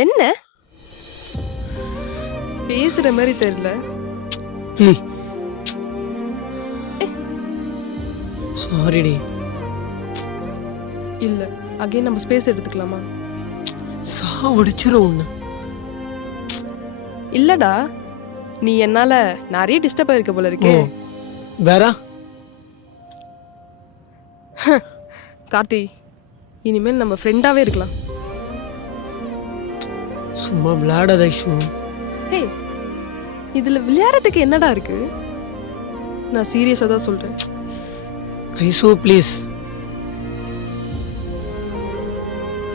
என்ன பேசுற மாதிரி தெரியல. ஏய் சாரிடி. இல்ல அகைன் நம்ம ஸ்பேஸ் எடுத்துக்கலாமா? சாவடிச்சிரும் உன்னை. இல்லடா, நீ என்னால நிறைய டிஸ்டர்ப் ஆயிருக்க போல இருக்கே. வேற கார்த்தி, இனிமேல் நம்ம ஃப்ரெண்டாவே இருக்கலாம். சும்மா விளையாடாத ஐஷு. ஹே, இதுல விளையாடுறதுக்கு என்னடா இருக்கு? நான் சீரியஸா தான் சொல்றேன். ஐஷு ப்ளீஸ்.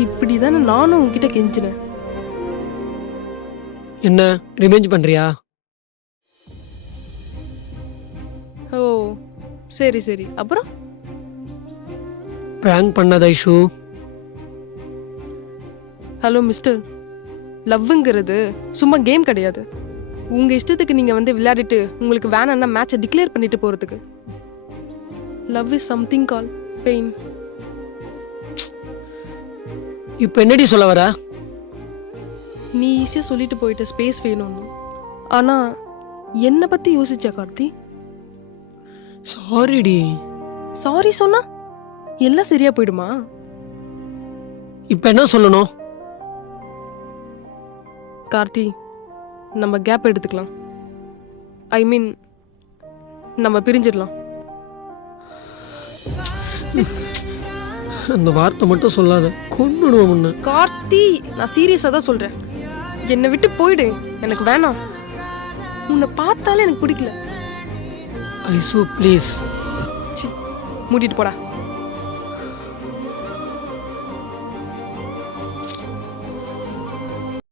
இப்படிதானே நானும் உன்கிட்ட கெஞ்சினேன். என்ன ரிவெஞ்ச் பண்றியா? ஓ சரி சரி, அப்புறம் பிராங்க் பண்ணாத ஐஷு. ஹலோ மிஸ்டர், லவ்வுங்கிறது சும்மா கேம் கிடையாது. உங்க இஷ்டத்துக்கு நீங்க வந்து விளையாடிட்டு உங்களுக்கு வேணாம்னா மேட்சை டிக்ளேர் பண்ணிட்டு போறதுக்கு. Love is something call pain. இப்போ என்னடி சொல்ல வர? நீ ஈஸியா சொல்லிட்டு போயிட்ட ஸ்பேஸ் வேணும்னு. ஆனா என்னை பத்தி யோசிச்சா கார்த்தி? சாரிடி. சாரி சொன்னா எல்லாம் சரியா போயிடுமா? இப்போ என்ன சொல்லணும்? கார்த்தி, நம்ம கேப் எடுத்துக்கலாம். ஐ மீன் நம்ம பிரிஞ்சிடலாம். அந்த வார்த்தை மட்டும் சொல்லாத, கொன்னுடுவோம் முன்ன. கார்த்தி, நான் சீரியஸா தான் சொல்றேன். என்னை விட்டு போயிடு, எனக்கு வேணாம். உன்னை பார்த்தாலே எனக்கு பிடிக்கல. Ice please. சி, மூடிட்டு போடா.